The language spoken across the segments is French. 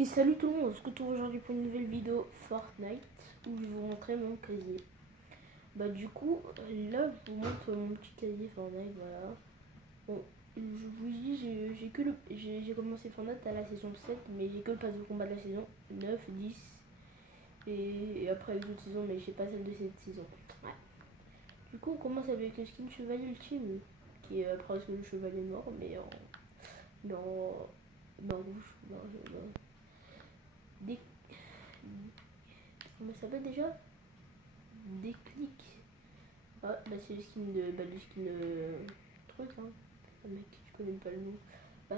Et salut tout le monde, on se retrouve aujourd'hui pour une nouvelle vidéo Fortnite où je vais vous montrer mon casier. Bah du coup, là je vous montre mon petit casier Fortnite, voilà. Bon, je vous dis, j'ai commencé Fortnite à la saison 7, mais j'ai que le pass de combat de la saison 9, 10 et après les autres saisons, mais j'ai pas celle de cette saison. Ouais. Du coup, on commence avec le skin Chevalier Ultime, qui est presque le Chevalier Noir, mais en rouge, Dé- Comment ça s'appelle déjà? Déclic. Ah, bah c'est le skin de. Bah, le skin. Truc, hein. Ah, mec, je connais pas le nom.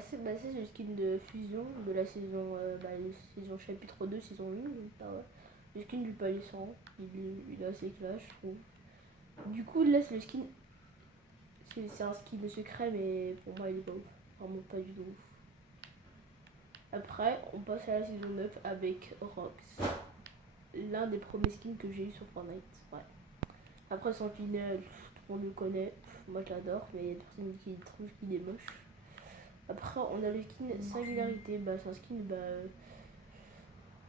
C'est le skin de fusion de la saison. Saison chapitre 2, saison 1. Ah, ouais. Le skin du palissant. Il est assez clash, je trouve. Du coup, là, c'est le skin. C'est un skin de secret, mais pour moi, il est pas ouf. Vraiment pas du tout ouf. Après, on passe à la saison 9 avec Rox. L'un des premiers skins que j'ai eu sur Fortnite. Ouais. Après, son skin, tout le monde le connaît. Moi, je l'adore, mais il y a des personnes qui trouvent qu'il est moche. Après, on a le skin Singularité. Bah, c'est un skin,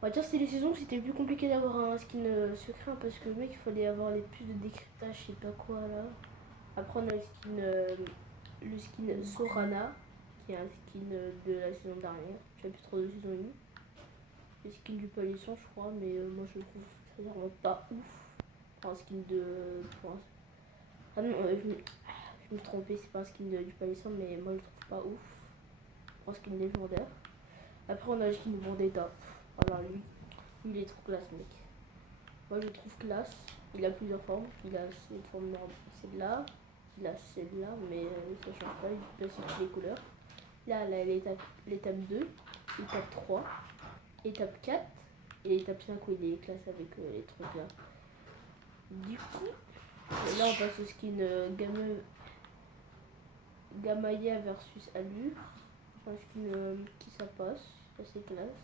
on va dire c'est les saisons où c'était plus compliqué d'avoir un skin secret parce que mec, il fallait avoir les puces de décryptage, je sais pas quoi là. Après, on a le skin Sorana, qui est un skin de la saison dernière, chapitre 2, saison 1. Le skin du Palisson, je crois, mais moi je le trouve vraiment pas ouf. Pour un skin de. Ah non, je me suis trompée, c'est pas un skin du Palisson, mais moi je le trouve pas ouf. Pour un skin légendaire. Après, on a le skin Vendetta. Alors lui, il est trop classe, mec. Moi je le trouve classe. Il a plusieurs formes. Il a une forme normale, celle-là. Il a celle-là, mais ça change pas. Il peut aussi les couleurs. Là, l'étape 2, étape 3, étape 4 et étape 5 où il est classe avec les trucs là. Du coup, là on passe au skin Gamaya versus Allure. Un skin qui ça passe, assez classe.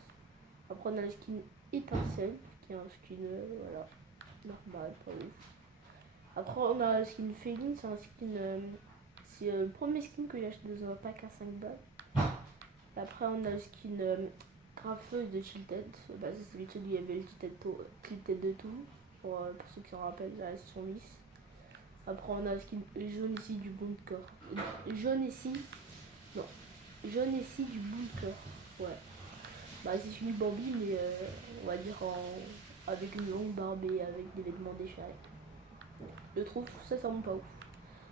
Après on a le skin Étincelle, qui est un skin voilà, normal, pas ouf. Après on a le skin Féline, c'est un skin. C'est le premier skin que j'ai acheté dans un pack à 5 balles. Après on a le skin Graffeuse de Tilted. Bah, c'est celui où il y avait le Tilted de tout. Pour ceux qui s'en rappellent, la saison 10. Après on a le skin jaune ici du bon de corps. Jaune ici. Non. Jaune ici du bon de cœur. Ouais. Bah c'est celui de Bambi mais on va dire avec une longue barbe et avec des vêtements déchirés. Je trouve ça semble pas ouf.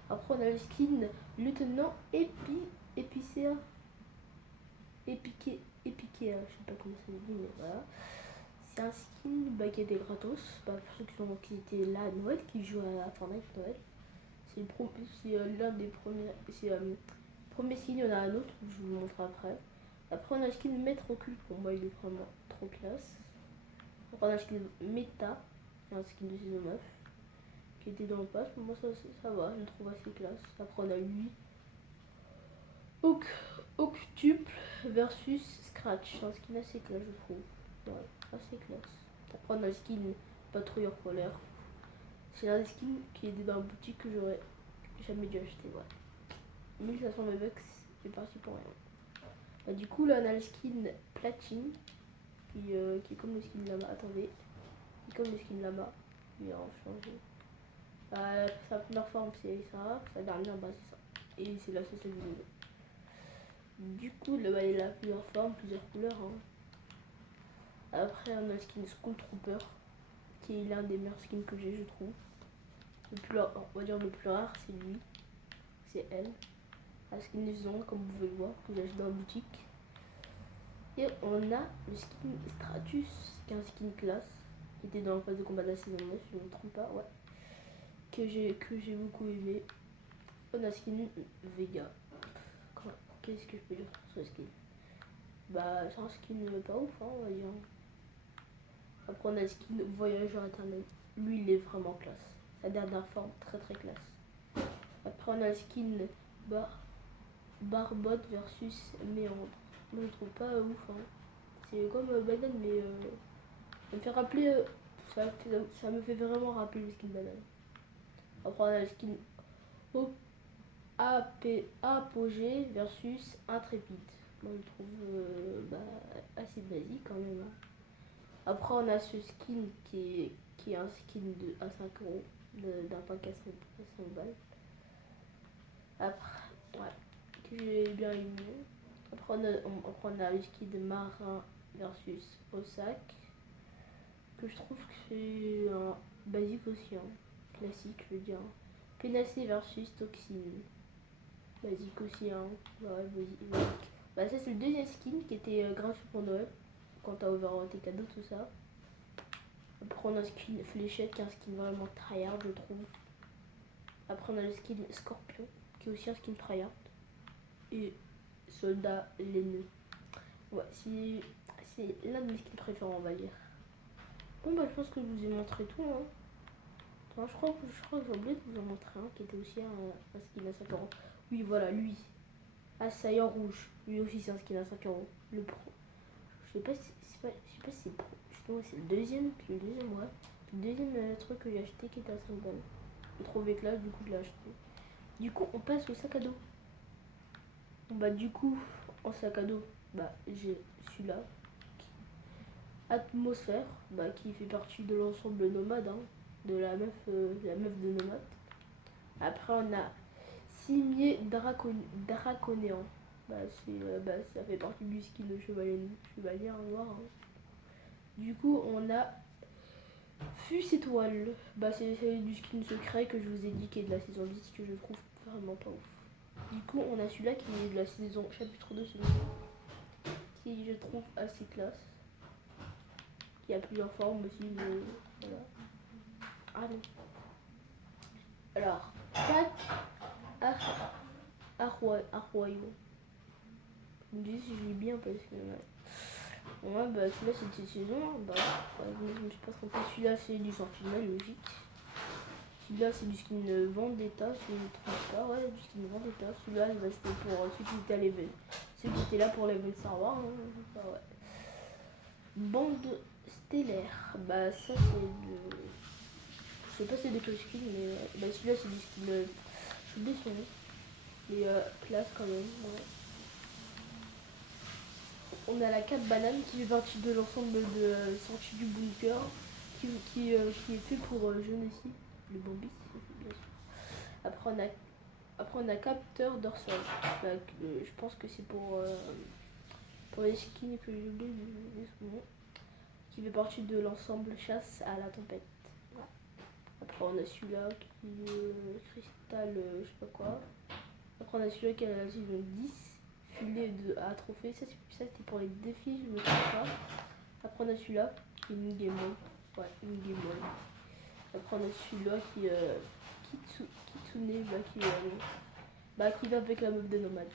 Après on a le skin lieutenant épicéa. Épiqué, je sais pas comment ça se dit mais voilà. C'est un skin qui était gratos. Pour ceux qui étaient là à Noël, qui jouent à Fortnite Noël. C'est l'un des premiers. C'est premier skin, il y en a un autre, je vous le montre après. Après on a le skin Maître Occulte, pour moi il est vraiment trop classe. Après on a le skin Meta, un skin de saison 9, qui était dans le pass, pour moi ça va, je le trouve assez classe. Après on a lui, Octuple versus Scratch, un skin assez classe je trouve. Ouais, assez classe. Après on a le skin Patrouilleur Polaire. C'est un skin qui est dans la boutique que j'aurais jamais dû acheter, ouais. 1500 V-Bucks, c'est parti pour rien. Bah, du coup là on a le skin Platine qui est comme le skin là-bas. Attendez, qui est comme le skin là-bas. Il a changé. Sa première forme c'est ça, sa dernière bah c'est ça. Et c'est la société vidéo. Du coup là il a plusieurs formes, plusieurs couleurs. Hein. Après on a le skin School Trooper qui est l'un des meilleurs skins que j'ai je trouve. On va dire le plus rare c'est lui. C'est elle. La skin des ongles comme vous pouvez le voir que j'ai acheté dans la boutique. Et on a le skin Stratus, qui est un skin classe, qui était dans le phase de combat de la saison 9, si je ne me trompe pas, ouais. Que j'ai beaucoup aimé. On a le skin Vega. Qu'est-ce que je peux dire sur ce skin? Bah, c'est un skin pas ouf, hein, on va dire. Après, on a le skin Voyageur éternel. Lui, il est vraiment classe. Sa dernière forme, très très classe. Après, on a le skin Barbotte versus Méandre. Moi, je trouve pas ouf, hein. C'est comme banane, mais ça me fait rappeler. Ça me fait vraiment rappeler le skin banane. Après, on a le skin Apogée versus Intrépide. Moi je trouve assez basique quand même, hein. Après on a ce skin qui est un skin à 5 euros, d'un pack à 5 balles. Après, ouais, que j'ai bien aimé. Après on a le skin de marin versus Ossac, que je trouve que c'est basique aussi, hein. Classique je veux dire. Pénacé versus Toxine, basique aussi, hein. Ouais, basique. Bah ça c'est le deuxième skin qui était gratuit pour Noël, quand t'as ouvert tes cadeaux, tout ça. Après on a le skin Fléchette qui est un skin vraiment tryhard je trouve. Après on a le skin Scorpion qui est aussi un skin tryhard. Et Soldat laineux. Ouais, c'est l'un de mes skins préférés on va dire. Bon bah je pense que je vous ai montré tout, hein. Attends, je crois que j'ai oublié de vous en montrer un qui était aussi un skin à 5 euros. Oui voilà lui. Assaillant rouge. Lui aussi c'est un skin à 5 euros. Le pro. Je sais pas si c'est pro. Justement c'est le deuxième, ouais. Le deuxième truc que j'ai acheté qui était à 5 balles. Je l'ai trouvé classe, du coup je l'ai acheté. Du coup on passe au sac à dos. Bon, bah du coup en sac à dos, bah j'ai celui-là. Atmosphère, bah qui fait partie de l'ensemble nomade, hein, de la meuf de nomade. Après on a Cimier Draconéant. Ça fait partie du skin de chevalier noir, hein. Du coup on a Fus étoile, bah c'est du skin secret que je vous ai dit qui est de la saison 10 que je trouve vraiment pas ouf. Du coup on a celui-là qui est de la saison chapitre 2 saison 2, qui je trouve assez classe. Il y a plusieurs formes aussi, mais voilà. Ah non. Alors, 4 Arroyo. Je me dis si je lis bien parce que ouais, bah celui-là c'est de cette saison, hein. Bah ouais, je me suis pas trompé. Celui-là c'est du Sentinelle logique. Celui-là c'est du skin Vendetta, si je ne me trompe pas, ouais, du skin Vendetta. Celui-là bah, c'était pour ceux qui étaient à l'event. Ceux qui étaient là pour l'event Star Wars, hein. Bah ouais. Bande stellaire, bah ça c'est de... Je sais pas c'est de quel skin, mais bah celui-là c'est du skin... je oublie son nom. Mais classe quand même, ouais. On a la cape banane qui fait partie de l'ensemble de sortie du bunker qui est fait pour Genessi, le Bambis, bien sûr. Après on a capteur dorsal. Bah, je pense que c'est pour les skins que j'ai oublié son nom, qui fait partie de l'ensemble chasse à la tempête. Voilà. Après on a celui-là qui est cristal, je sais pas quoi. Après on a celui-là qui est à la saison 10. Filet à trophée, ça c'était pour les défis, je me trompe pas. Après on a celui-là qui est une Game Boy. Ouais, une Game Boy. Après on a celui-là qui est Kitsune, qui va avec la meuf de nomade.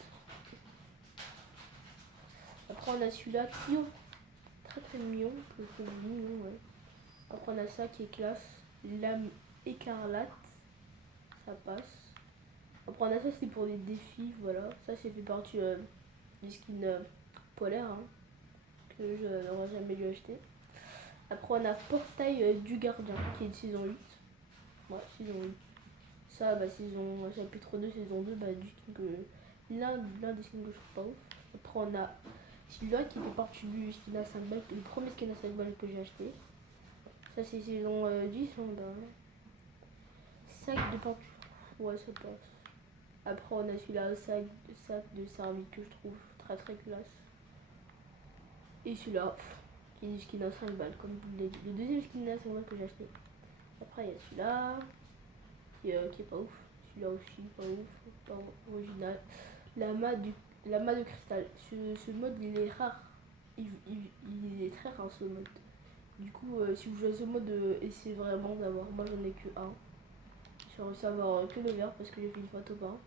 Après on a celui-là qui est très très mignon, je trouve mignon, ouais. Après on a ça qui est classe, lame écarlate, ça passe. Après on a ça c'est pour les défis, voilà. Ça c'est fait partie du skin polaire, hein, que je n'aurais jamais dû acheter. Après on a Portail du Gardien qui est de saison 8. Ouais, saison 8. Ça, bah saison chapitre 2, saison 2, bah du skin que... L'un des skins que je trouve pas ouf. Après on a celui-là qui fait partie du skin à 5 balles, le premier skin à 5 balles que j'ai acheté. Ça c'est saison 10, hein, bah ouais. Sac de peinture. Ouais, ça passe. Après on a celui-là, sac de service que je trouve très très classe. Et celui-là, qui est du skin à 5 balles, comme vous l'avez dit. Le deuxième skin à 5 balles que j'ai acheté. Après il y a celui-là, qui est pas ouf. Celui-là aussi, pas ouf, pas original. Lama de cristal. Ce mode il est rare. Il est très rare ce mode. Du coup, si vous jouez à ce mode, essayez vraiment d'avoir. Moi j'en ai que un. J'ai réussi à avoir que le vert parce que j'ai fait une fois top 1.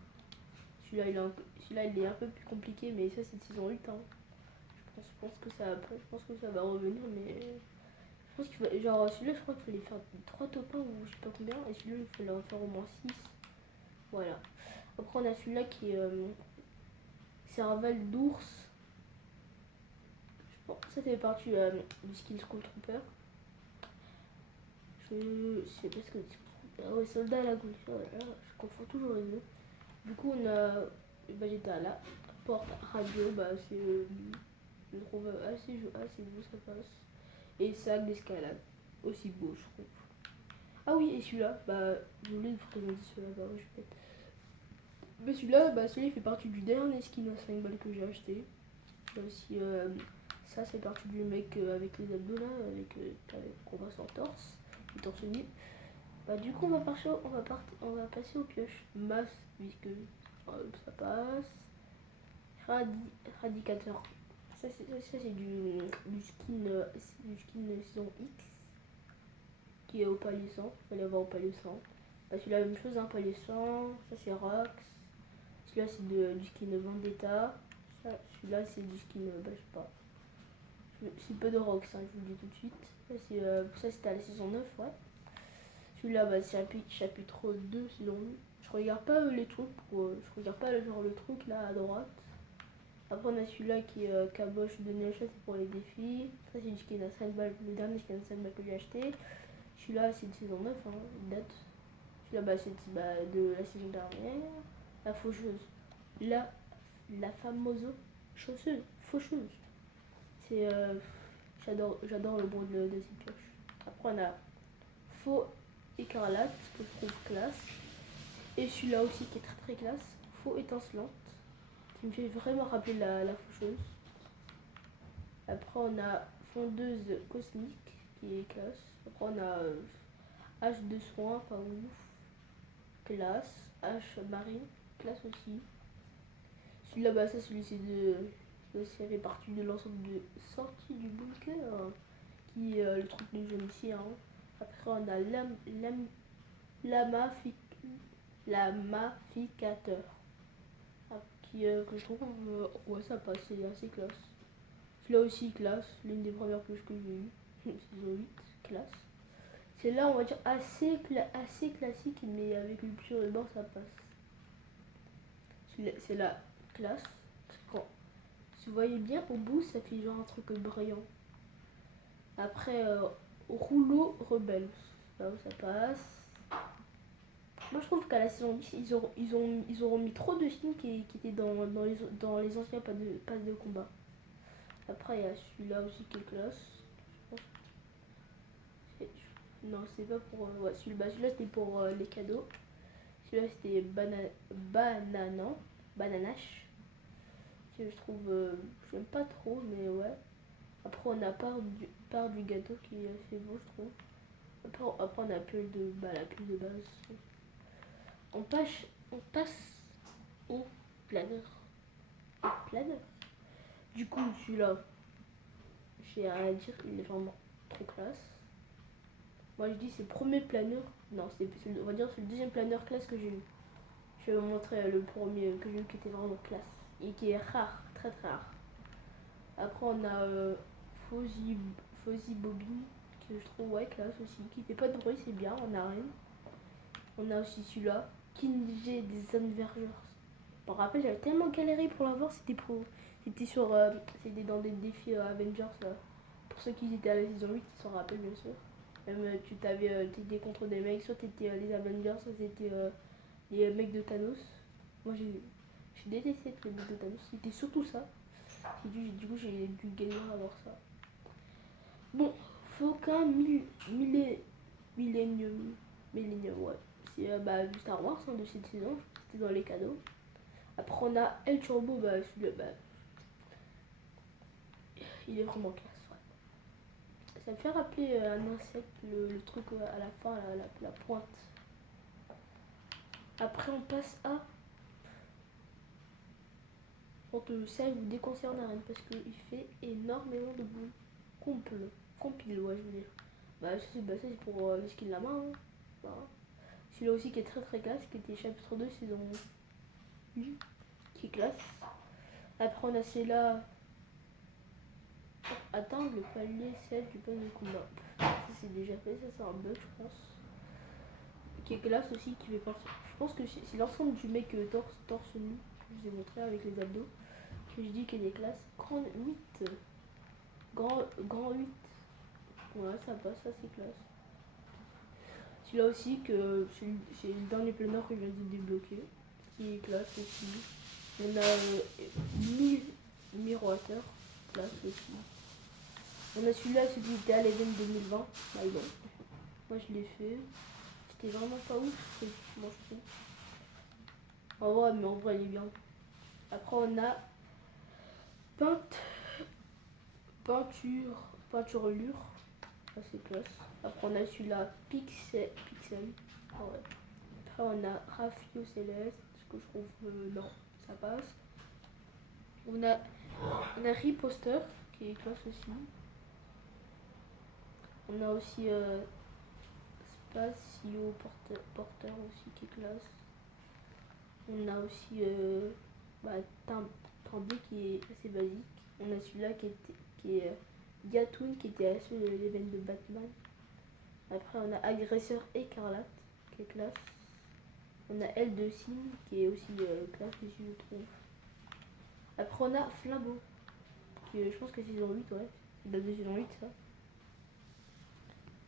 Celui-là il est un peu plus compliqué, mais ça c'est de saison 8, hein. Je pense que ça va revenir, mais je pense qu'il faut, genre celui-là je crois qu'il fallait faire 3 top 1 ou je sais pas combien, et celui-là il fallait en faire au moins 6. Voilà. Après on a celui-là qui est cervelle d'ours. Bon, ça fait partie du skin Skull Trooper. Je sais pas ce que c'est. Ah ouais, soldat à la gauche. Oh là là, je confonds toujours les deux. Du coup on a Vegeta là. porte radio, bah c'est je trouve assez beau, ça passe. Et sac d'escalade, aussi beau je trouve. Ah oui, et celui-là, bah je voulais vous présenter celui-là, bah oui, je peux. Mais celui-là, bah celui-là il fait partie du dernier skin à 5 balles que j'ai acheté. Il y a aussi ça, c'est partie du mec avec les abdos là, avec qu'on voit son torse, le torse nu. Bah du coup on va passer aux pioches. Masse, puisque ça passe. Radicateur. Ça c'est du skin saison X qui est au palier 100. Il fallait avoir au palier 100. Bah celui-là la même chose, un palier 100. Ça c'est Rox. Celui-là c'est du skin Vendetta. Celui-là c'est du skin, bah je sais pas. C'est peu de Rox, hein, je vous le dis tout de suite. Ça c'était à la saison 9, ouais. Celui-là bah, c'est chapitre 2 saison 1. Je regarde pas les trucs, je regarde pas genre le truc là à droite. Après on a celui-là qui est caboche de neige, c'est pour les défis. Ça c'est du skin à 5 balles, le dernier skin à 5 balles que j'ai acheté. Celui-là c'est de saison 9, hein, date. Celui-là bah, c'est de la saison dernière. La faucheuse. La fameuse faucheuse. C'est j'adore le bruit de ces pioches. Après on a faux écarlate que je trouve classe. Et celui-là aussi qui est très très classe. Faux étincelante. Qui me fait vraiment rappeler la faucheuse. Après on a fondeuse cosmique qui est classe. Après on a H de soin, pas ouf. Classe. H marine, classe aussi. Celui-là, bah ça, celui-ci ça fait partie de l'ensemble de sorties du bunker. Qui est le truc de jaune ici. Hein. Après on a l'amaficateur. Que je trouve ouais ça passe, c'est assez classe. Celui-là aussi classe, l'une des premières pioches que j'ai eues. Saison 8, classe. C'est là on va dire assez classique, mais avec le petit ruban ça passe. C'est la classe. Quand si vous voyez bien au bout ça fait genre un truc brillant. Après rouleau rebelle, là où ça passe. Moi je trouve qu'à la saison 10 ils auront mis trop de skins qui étaient dans les anciens passes de combat. Après il y a celui-là aussi qui est classe. Je pense. Non c'est pas pour. Ouais, celui-là c'était pour les cadeaux. Celui-là c'était bananache. Que je trouve. J'aime pas trop mais ouais. Après on a part du gâteau qui est assez beau je trouve. Après on a la pile de base. On passe au planeur. Du coup, celui-là, j'ai rien à dire, il est vraiment trop classe. Moi, je dis c'est le premier planeur. Non, on va dire c'est le deuxième planeur classe que j'ai eu. Je vais vous montrer le premier que j'ai eu qui était vraiment classe et qui est rare, très très rare. Après, on a Fuzzy Bobby, que je trouve ouais classe aussi, qui fait pas de bruit, c'est bien en arène. On a aussi celui-là, Kinjé des Unvergers. Je me rappelle, j'avais tellement galéré pour l'avoir, c'était dans des défis Avengers. Pour ceux qui étaient à la saison 8, ils s'en rappellent bien sûr. Même t'étais contre des mecs, soit t'étais les Avengers, soit c'était les mecs de Thanos. Moi j'ai détesté les mecs de Thanos, c'était surtout ça. Du coup j'ai dû galérer à avoir ça. Bon, Faucon Millennium, ouais. C'est du Star Wars hein, de cette saison, c'était dans les cadeaux. Après on a El Turbo, il est vraiment classe. Ouais. Ça me fait rappeler un insecte, le truc à la fin, la pointe. Après on passe à ça je vous déconseille en arène parce qu'il fait énormément de boue. Compile, ouais je veux dire. Ça c'est pour les skins de la main. Hein. Voilà. Celui-là aussi qui est très très classe, qui était chapitre 2 saison 1, qui est classe. Après on a celui-là. Attends, le palier 7 du pass de combat. Ça c'est déjà fait, ça c'est un bug je pense. Qui est classe aussi, qui fait partie. Je pense que c'est l'ensemble du mec torse nu que je vous ai montré avec les abdos. Que je dis qu'il est classe. Grand 8. Grand 8. Ouais ça passe, ça c'est classe. Celui-là aussi que c'est le dernier planeur que je viens de débloquer. Qui est classe aussi. On a 1000 miroirs classe aussi. On a celui-là, celui qui était à l'event 2020. Bah bon. Moi je l'ai fait. C'était vraiment pas ouf. Moi je trouve. En vrai, mais en vrai il est bien. Après on a peinture lure. Ça c'est classe. Après on a celui-là Pixel. Ah ouais. Après on a Rafio Céleste. Ce que je trouve non, ça passe. On a Riposter qui est classe aussi. On a aussi Spatio Porter aussi qui est classe. On a aussi Tindé qui est assez basique. On a celui-là qui est Gatoon qui était sur l'événement de Batman. Après on a Agresseur Écarlate qui est classe. On a L2 Signe qui est aussi classe aussi je trouve. Après on a Flambeau qui je pense que c'est saison 8 ouais. C'est la deuxième saison 8 ça.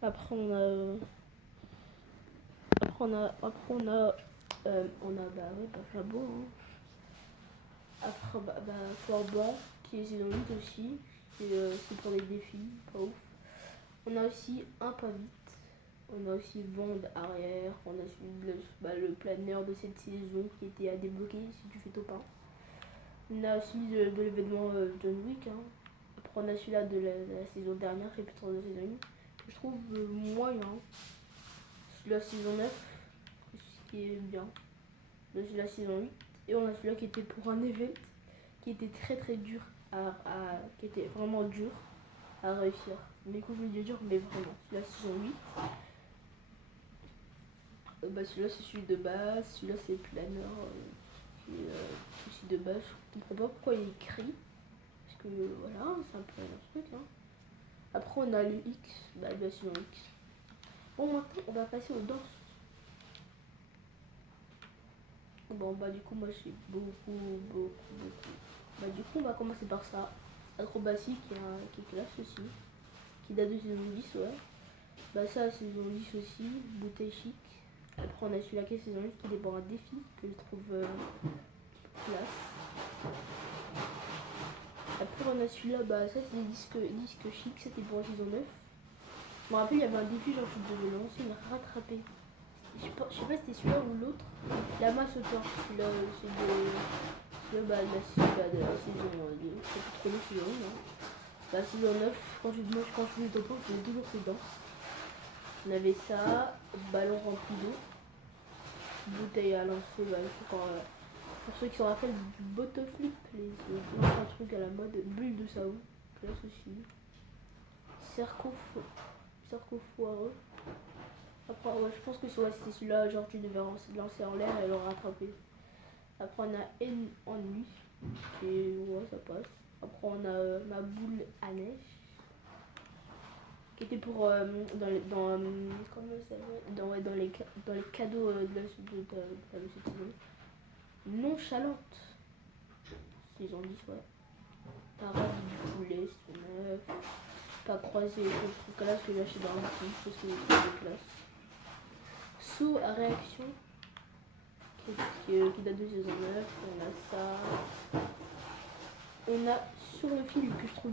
Après on a Flambeau hein. Après Forba qui est saison 8 aussi. C'est pour les défis, pas ouf. On a aussi un pas vite. On a aussi Bond arrière. On a le planeur de cette saison qui était à débloquer si tu fais top 1. On a aussi de l'événement John Wick. Hein. Après on a celui-là de la saison dernière, chapitre de saison 1. Que je trouve moyen. Celui-là saison 9. Ce qui est bien. Là c'est la saison 8. Et on a celui-là qui était pour un event qui était très très dur qui était vraiment dur à réussir. Mais quand je veux dire mais vraiment. Celui-là saison 8. Celui-là c'est celui de base, celui-là c'est le planeur qui est aussi de base. Je comprends pas pourquoi il est écrit. Parce que voilà, c'est un peu un truc. Hein. Après on a le X, la saison X. Bon maintenant on va passer aux danses. Bon du coup moi j'ai beaucoup. Du coup on va commencer par ça. Acrobatie qui est classe aussi. Qui date de saison 10 ouais. Ça saison 10 aussi, bouteille chic. Après on a celui-là qui est saison 8 qui est pour un défi que je trouve classe. Après on a celui-là, ça c'est des disques chic, c'était pour la saison 9. Je me rappelle il y avait un défi genre tu devais lancer une rattrapée. Je sais pas si c'était celui-là ou l'autre. La masse auteur, celui-là c'est de la saison 2, chapitre 2 saison 1. Hein. Saison 9, quand je faisais top 1, je faisais toujours ces danses. On avait ça, ballon rempli d'eau, bouteille à lancer, pour ceux qui s'en rappellent du bottle flip, les anciens trucs à la mode, bulle de Sao, classe aussi. Cerco foireux. Après, je pense que c'était celui-là, genre tu devais lancer en l'air et le rattraper. Après, on a ennui, qui est, ça passe. Après, on a ma boule à neige, qui était pour dans les cadeaux de la saison. Nonchalante, saison 10 ouais. Parade du poulet, saison 9. Pas croisé, je trouve que là, ce que j'ai acheté dans le film, parce que c'est classe. Saut à réaction, qui date de saison 9. On a ça. On a sur le film que je trouve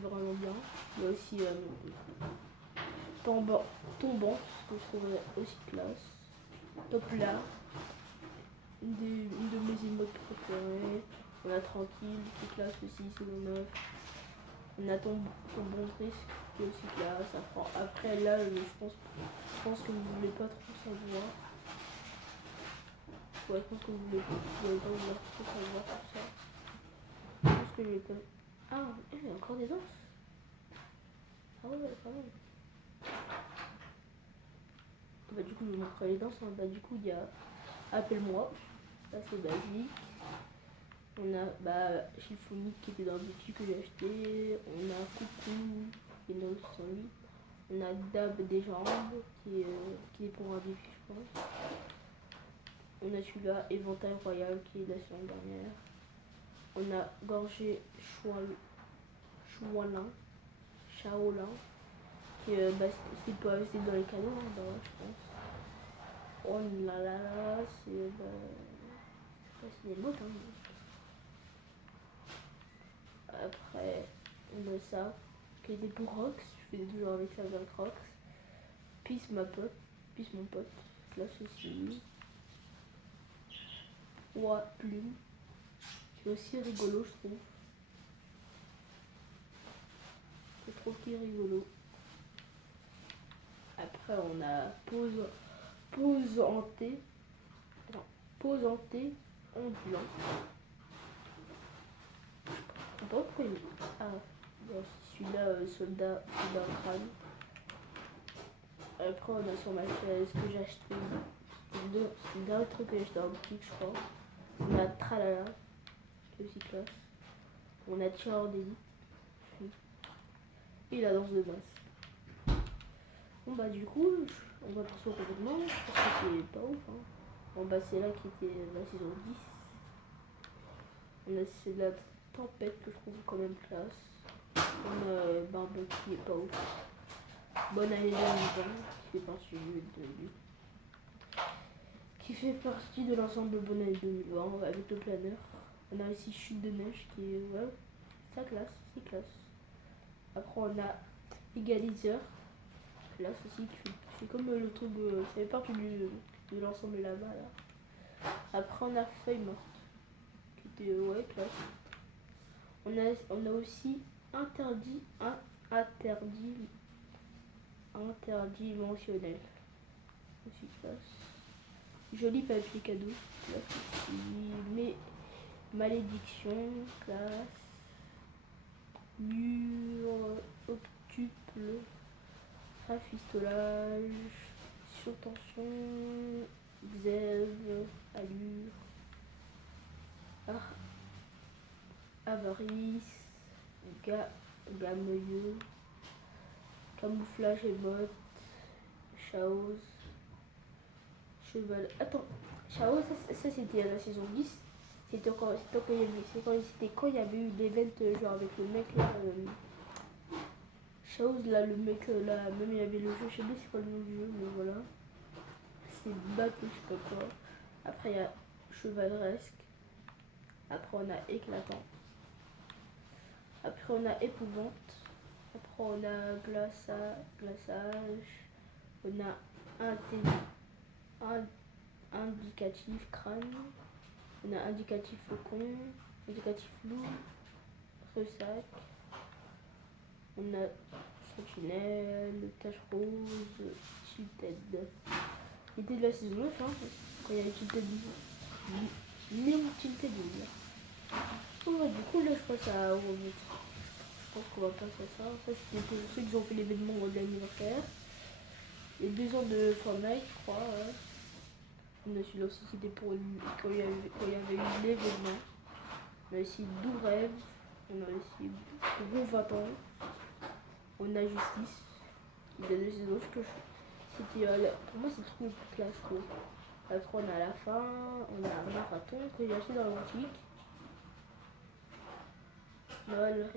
vraiment bien. Il y a aussi tombant, que je trouve aussi classe. Top là. Une de mes emotes préférées. On a tranquille, qui est classe aussi, saison 9. On a ton bon risque, qui est aussi classe. Après là, je pense que vous voulez pas trop savoir. Ouais, je pense que vous voulez pas trop savoir tout ça. Je pense que j'ai pas... Ah, il y a encore des danses. Ah ouais, quand même. Du coup, je vous montre les danses. Hein. Du coup, il y a Appelle-moi. Ça, c'est basique. On a Chiffonique qui était dans le boutique que j'ai acheté. On a Coucou qui est dans le 108. On a Dab des jambes qui est pour un défi, je pense. On a celui-là, Éventail Royal qui est de la saison dernière. On a Gorgé Shaolin qui c'est dans les canaux, hein, je pense. Oh là là, c'est des mots, hein. Après, on a ça, qui est des Rox. Je fais toujours avec ça avec Rox. Peace ma pote, Peace mon pote. Classe aussi. 3 plumes. C'est aussi rigolo, je trouve. Je trouve qu'il est rigolo. Après, on a pause en T. Non, pause en T ondulant. Je sais pas pourquoi il... Ah, bon, celui-là, soldat crâne. Après, on a sur ma chaise que j'ai acheté. C'est le dernier truc que j'ai acheté en boutique, je crois. On a Tralala, qui est aussi classe. On a tireur d'élite. Et la danse de masse. Bon bah du coup, on va passer au revêtement, parce que c'est pas ouf. Hein. Bon bah c'est là qui était la saison 10. On a c'est la tempête que je trouve quand même classe. On a Barbe qui est pas ouf. Bonne année 2020 qui fait partie qui fait partie de l'ensemble Bonne année 2020 avec le planeur. On a ici Chute de neige qui est ouais, ça classe, c'est classe. Après on a Égaliseur, classe aussi qui fait c'est comme le truc ça fait partie de l'ensemble là-bas là. Après on a Feuille morte qui était ouais classe. On a aussi interdit mentionnel aussi classe. Joli papier cadeau classe aussi. Mais malédiction classe. Mur octuple. Rafistolage, surtension, zève, allure, avarice, gamelieux, camouflage et bottes, chaos, cheval. Attends, chaos, ça c'était à la saison 10. C'était quand il y avait eu l'event genre avec le mec là. Chose là, le mec là, même il y avait le jeu, je sais pas c'est quoi le nom du jeu, mais voilà. C'est bateau, je sais pas quoi. Après il y a chevaleresque. Après on a éclatant. Après on a épouvante. Après on a glaçage. On a indicatif crâne. On a indicatif faucon. Indicatif loup. Ressac. On a sentinelle, tache rose, tilted. Il était de la saison 9, hein, quand il y avait tilted. Léon tilted. Oh, ouais, du coup, là, je passe à Overwatch. Je pense qu'on va passer à ça. Ça, c'était pour ceux qui ont fait l'événement de l'anniversaire. Les 2 ans de Fortnite, je crois. Ouais. On a celui-là aussi, c'était pour quand il y avait eu l'événement. On a ici Doux Rêve. On a ici Bon 20 ans. On a Justice. Il y a 2 saisons que c'était pour moi c'est trop classe trop. Après on a la fin, on a un marathon que j'ai acheté dans la boutique. Noël